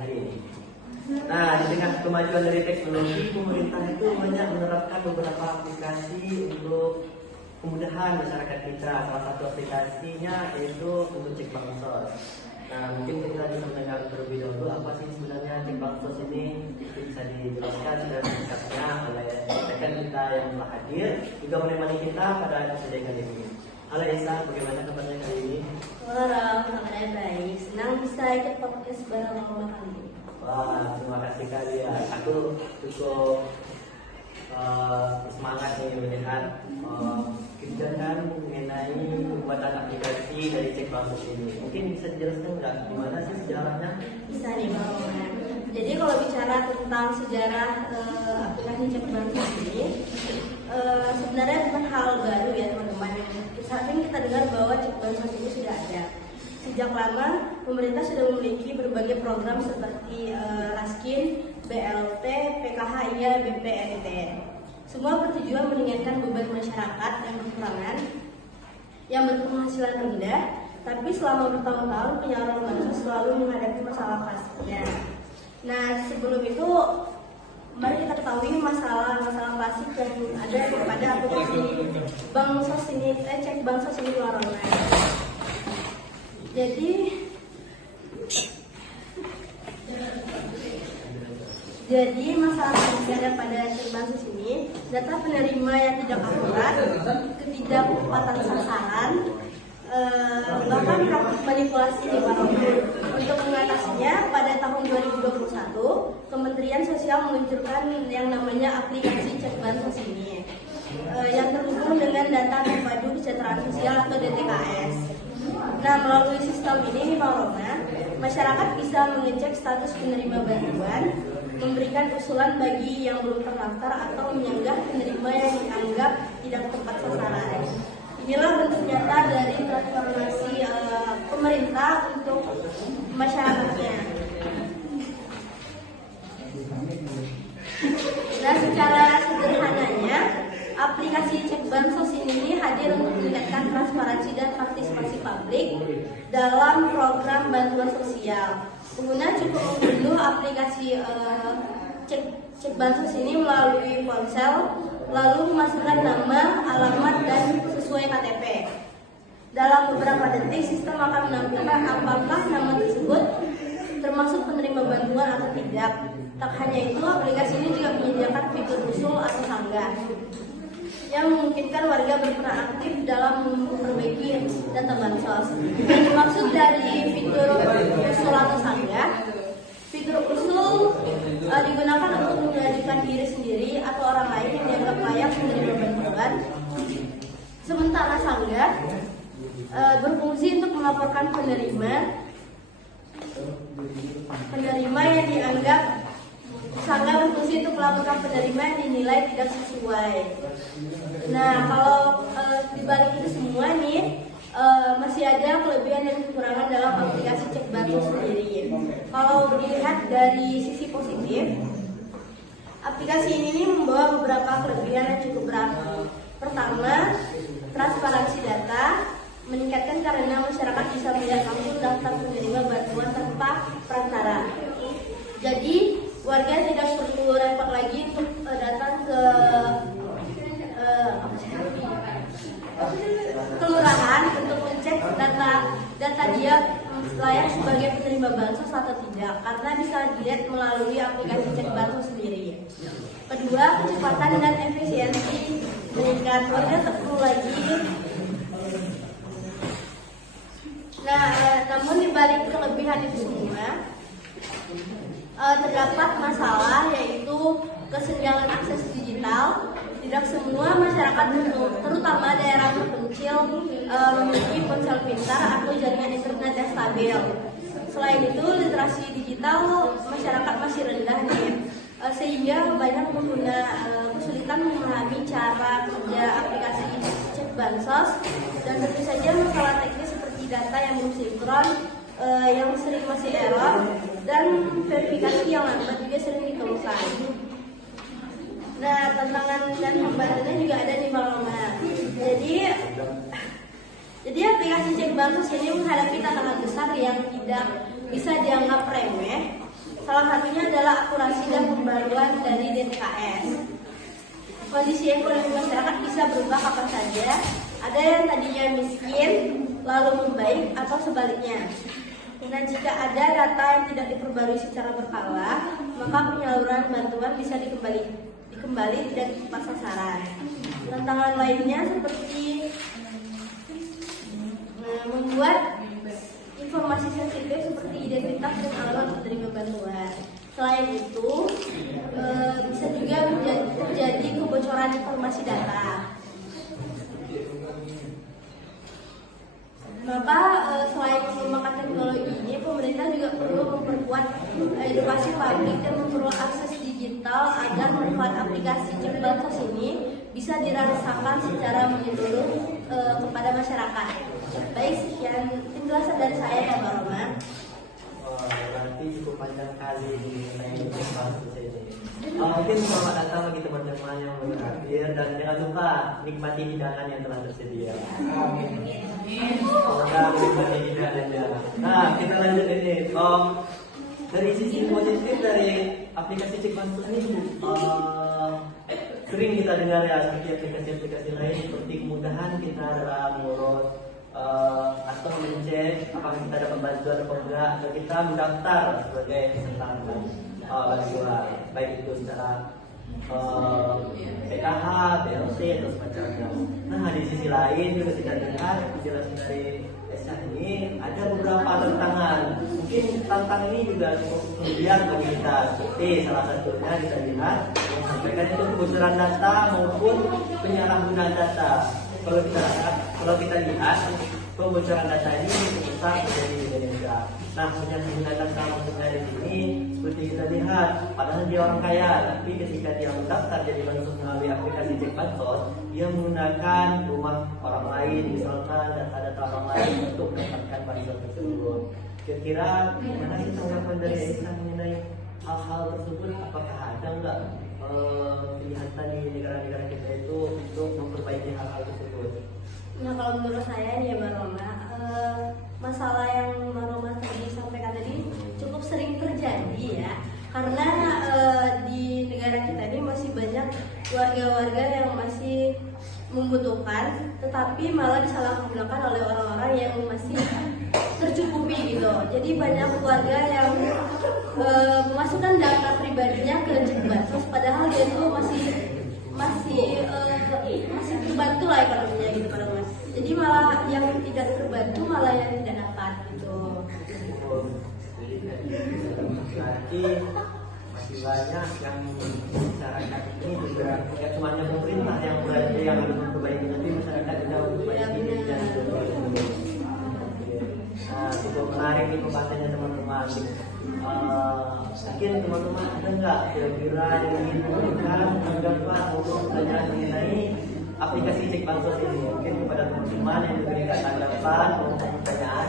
hari ini. Nah, di tengah kemajuan dari teknologi, pemerintah itu banyak menerapkan beberapa aplikasi untuk kemudahan masyarakat kita. Salah satu aplikasinya yaitu untuk cek bansos. Nah, mungkin kita bisa mendengar terlebih dahulu apa sih sebenarnya cek bansos ini. Bisa dijelaskan dan singkatnya oleh rekan kita yang telah hadir juga menemani kita pada episode kali ini. Halo Esa, bagaimana kabarnya kali ini? Halo, kabarnya baik. Senang bisa ikut podcast bareng sama kali ini. Wah, terima kasih kali ya. Aku cukup semangat nih melihat kegiatan mengenai pembuatan aplikasi dari cek bansos ini. Mungkin bisa dijelaskan nggak gimana sih sejarahnya? Bisa nih Bang Roman. Jadi kalau bicara tentang sejarah aplikasi cek bansos ini, sebenarnya bukan hal baru ya teman-teman. Saat ini kita dengar bahwa cek bansos ini sudah ada. Sejak lama, pemerintah sudah memiliki berbagai program seperti Raskin, BLT, PKHIA, BPNT. Semua bertujuan meringankan beban masyarakat yang kekurangan, yang berpenghasilan rendah, tapi selama bertahun-tahun penyaluran bansos selalu menghadapi masalah pastinya. Nah, sebelum itu, mari kita ketahui masalah klasik yang ada pada aplikasi bansos ini, cek bansos ini luar online. Jadi masalah yang ada pada cek bansos ini, data penerima yang tidak akurat, ketidakpatuhan sasaran, bahkan praktik manipulasi di Barongsai. Untuk mengatasinya, pada tahun 2021, Kementerian Sosial meluncurkan yang namanya aplikasi cek bansos ini, yang terhubung dengan data terpadu kesejahteraan sosial atau DTKS. Nah, melalui sistem ini, Pak Roma, masyarakat bisa mengecek status penerima bantuan, memberikan usulan bagi yang belum terdaftar atau menyanggah penerima yang dianggap tidak tepat sasaran. Inilah bentuk nyata dari transformasi pemerintah untuk masyarakatnya. Nah, secara sederhananya, aplikasi cek bansos ini hadir untuk meningkatkan transparansi dan partisipasi publik dalam program bantuan sosial. Pengguna cukup mengunduh aplikasi cek bansos ini melalui ponsel, lalu memasukkan nama, alamat, dan sesuai KTP. Dalam beberapa detik, sistem akan menentukan apakah nama tersebut termasuk penerima bantuan atau tidak. Tak hanya itu, aplikasi ini juga menyediakan fitur usul atau sanggah yang memungkinkan warga berperan aktif dalam memperbaiki data bansos. Yang dimaksud dari fitur usul atau sanggah, fitur usul digunakan untuk mengajukan diri sendiri atau orang lain yang dianggap layak menerima bantuan. Sementara sanggah berfungsi untuk melaporkan penerima yang dianggap sanggah berfungsi untuk melaporkan penerima yang dinilai tidak sesuai. Nah, kalau dibalik itu semua nih, masih ada kelebihan dan kekurangan dalam aplikasi cek bansos sendiri. Kalau dilihat dari sisi positif, aplikasi ini membawa beberapa kelebihan yang cukup berarti. Pertama, transparansi data meningkatkan karena masyarakat bisa melihat langsung daftar penerima bantuan tanpa perantara. Jadi warga tidak perlu repot lagi untuk datang ke kelurahan untuk mengecek data dia layak sebagai penerima bansos atau tidak, karena bisa dilihat melalui aplikasi cek bansos sendiri. Kedua, kecepatan dan efisiensi meningkat, warga tak perlu lagi. Nah, namun dibalik kelebihan itu semua, terdapat masalah, yaitu kesenjangan akses digital. Tidak semua masyarakat, terutama daerah terpencil, memiliki ponsel pintar atau jaringan internet yang stabil. Selain itu, literasi digital masyarakat masih rendah nih, sehingga banyak pengguna kesulitan memahami cara kerja aplikasi cek bansos, dan tentu saja masalah teknis seperti data yang belum sinkron, yang sering masih error, dan verifikasi yang lambat juga sering dikeluhkan. Nah, tantangan dan hambatannya juga ada di Maloma. Jadi aplikasi cek bansos ini menghadapi tantangan besar yang tidak bisa dianggap remeh, Salah satunya adalah akurasi dan pembaruan dari DTKS. Kondisi ekonomi masyarakat bisa berubah kapan saja. Ada yang tadinya miskin lalu membaik atau sebaliknya. Nah, jika ada data yang tidak diperbarui secara berkala, maka penyaluran bantuan bisa dikembali tidak tepat sasaran. Tantangan lainnya seperti membuat informasi sensitif seperti identitas dan alamat penerima bantuan. Selain itu, bisa juga terjadi kebocoran informasi data. Maka selain mengembangkan teknologi ini, pemerintah juga perlu memperkuat edukasi publik dan memperluas akses digital agar manfaat aplikasi Cek Bansos ini bisa dirasakan secara menyeluruh kepada masyarakat. Baik, sekian penjelasan dari saya ya, Mbak Roma. Berarti cukup panjang kali mengenai Bansos ini. Mungkin selamat datang bagi teman-teman yang baru hadir dan jangan lupa nikmati hidangan yang telah tersedia. Semoga menikmati hidangannya. Nah, kita lanjut ini. Dari sisi positif dari aplikasi Cek Bansos ini, sering kita dengar ya seperti aplikasi-aplikasi lain seperti kemudahan kita dalam mengurus atau mengecek apakah kita dapat bantuan atau enggak, atau kita mendaftar sebagai peserta bantuan, baik itu secara PKH, BLC atau semacamnya. Nah, di sisi lain juga kita lihat penjelasan dari Esa ini ada beberapa tantangan. Mungkin tantangan ini juga cukup kemudian bagi kita, seperti salah satunya kita lihat yang sampaikan itu kebocoran data maupun penyalahgunaan data. Kalau kita lihat kebocoran data ini besar terjadi di Indonesia. Nah, penyalahgunaan data maksudnya di sini seperti kita lihat, padahal dia orang kaya, tapi ketika dia mendaftar jadi bansos melalui aplikasi Cek Bansos, dia menggunakan rumah orang lain, misalkan data-data orang lain untuk mendapatkan bansos tersebut. Kira-kira gimana sih tanggapan dari Aisyah mengenai hal-hal tersebut? Apakah ada nggak pilihan tadi negara-negara kita itu untuk memperbaiki hal-hal tersebut? Nah, kalau menurut saya nih ya, Mbak Roma, masalah yang Mbak Roma tadi sampaikan tadi cukup sering terjadi ya, karena di negara kita ini masih banyak warga-warga yang masih membutuhkan, tetapi malah disalahgunakan oleh orang-orang yang masih tercukupi gitu. Jadi banyak warga yang memasukkan data pribadinya ke Cek Bansos, padahal dia itu masih terbantu lah ekonominya gitu pada Mas. Jadi malah yang tidak terbantu malah yang tidak dapat gitu. Berarti masih banyak yang masyarakat ini juga ya cuma hanya pemerintah yang berarti yang harus memperbaiki, tapi masyarakat juga memperbaiki dan nah, cukup menarik nih pembahasannya teman-teman. Mungkin teman-teman ada nggak kira-kira yang ingin memberikan tanggapan untuk pertanyaan mengenai aplikasi Cek Bansos ini? Mungkin kepada teman-teman yang memberikan tanggapan atau pertanyaan.